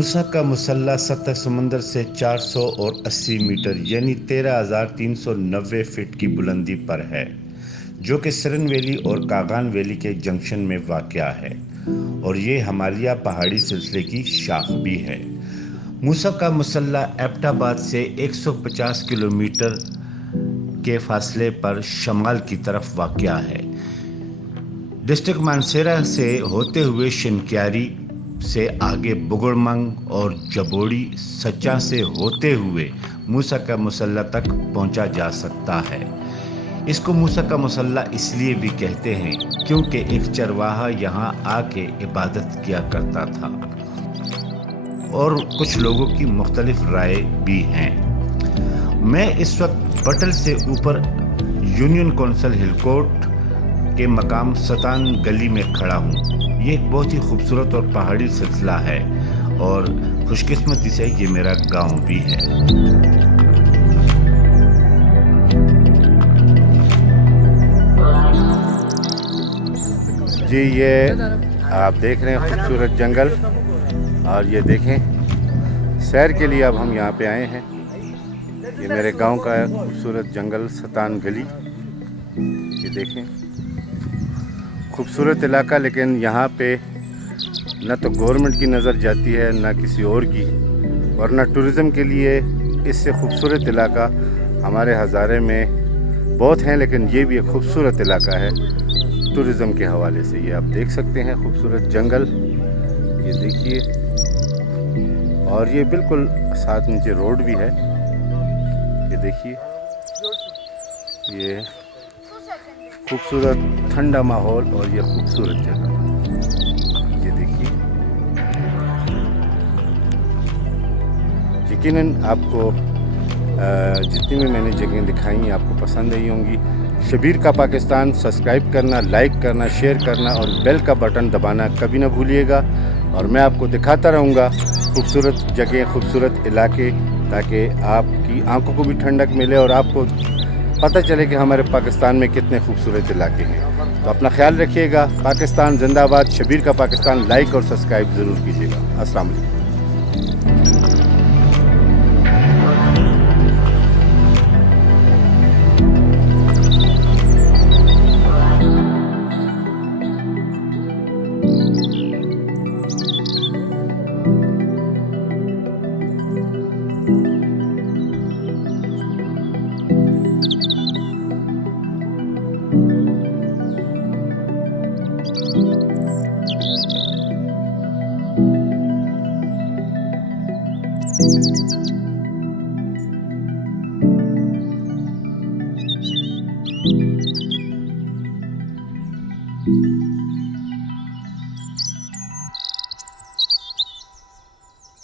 मूसा का मुसल्ला सतह समंदर से 480 मीटर यानी 13,390 फीट की बुलंदी पर है, जो कि सरन वैली और कागान वैली के जंक्शन में वाक़या है और ये हिमालय पहाड़ी सिलसिले की शाख भी है। मूसा का मुसल्ला एबटाबाद से 150 किलोमीटर के फासले पर शमाल की तरफ वाक़या है। डिस्ट्रिक्ट मानसेरा से होते हुए शिनक्यारी से आगे बुगड़मंग और जबोड़ी सच्चा से होते हुए मूसा का मुसल्ला तक पहुंचा जा सकता है। इसको मूसा का मुसल्ला इसलिए भी कहते हैं क्योंकि एक चरवाहा यहाँ आके इबादत किया करता था और कुछ लोगों की मुख्तलिफ राय भी हैं। मैं इस वक्त बटल से ऊपर यूनियन कौंसिल हिलकोट के मकाम सतान गली में खड़ा हूँ। ये एक बहुत ही खूबसूरत और पहाड़ी सिलसिला है और खुशकिस्मती से ये मेरा गांव भी है। जी, ये आप देख रहे हैं खूबसूरत जंगल और ये देखें सैर के लिए अब हम यहाँ पे आए हैं। ये मेरे गांव का खूबसूरत जंगल सतान गली, ये देखें खूबसूरत इलाका, लेकिन यहाँ पे न तो गवर्नमेंट की नज़र जाती है न किसी और की, वरना टूरिज़म के लिए इससे खूबसूरत इलाका हमारे हज़ारे में बहुत हैं, लेकिन ये भी एक खूबसूरत इलाका है टूरिज़म के हवाले से। ये आप देख सकते हैं खूबसूरत जंगल, ये देखिए, और ये बिल्कुल साथ नीचे रोड भी है, ये देखिए, ये खूबसूरत ठंडा माहौल और ये खूबसूरत जगह, ये देखिए। यकीनन आपको जितनी भी मैंने जगह दिखाई आपको पसंद आई होंगी। शबीर का पाकिस्तान सब्सक्राइब करना, लाइक करना, शेयर करना और बेल का बटन दबाना कभी ना भूलिएगा। और मैं आपको दिखाता रहूँगा खूबसूरत जगह, खूबसूरत इलाके, ताकि आपकी आंखों को भी ठंडक मिले और आपको पता चले कि हमारे पाकिस्तान में कितने खूबसूरत इलाके हैं। तो अपना ख्याल रखिएगा। पाकिस्तान जिंदाबाद। शबीर का पाकिस्तान लाइक और सब्सक्राइब ज़रूर कीजिएगा। अस्सलाम वालेकुम। Thank you.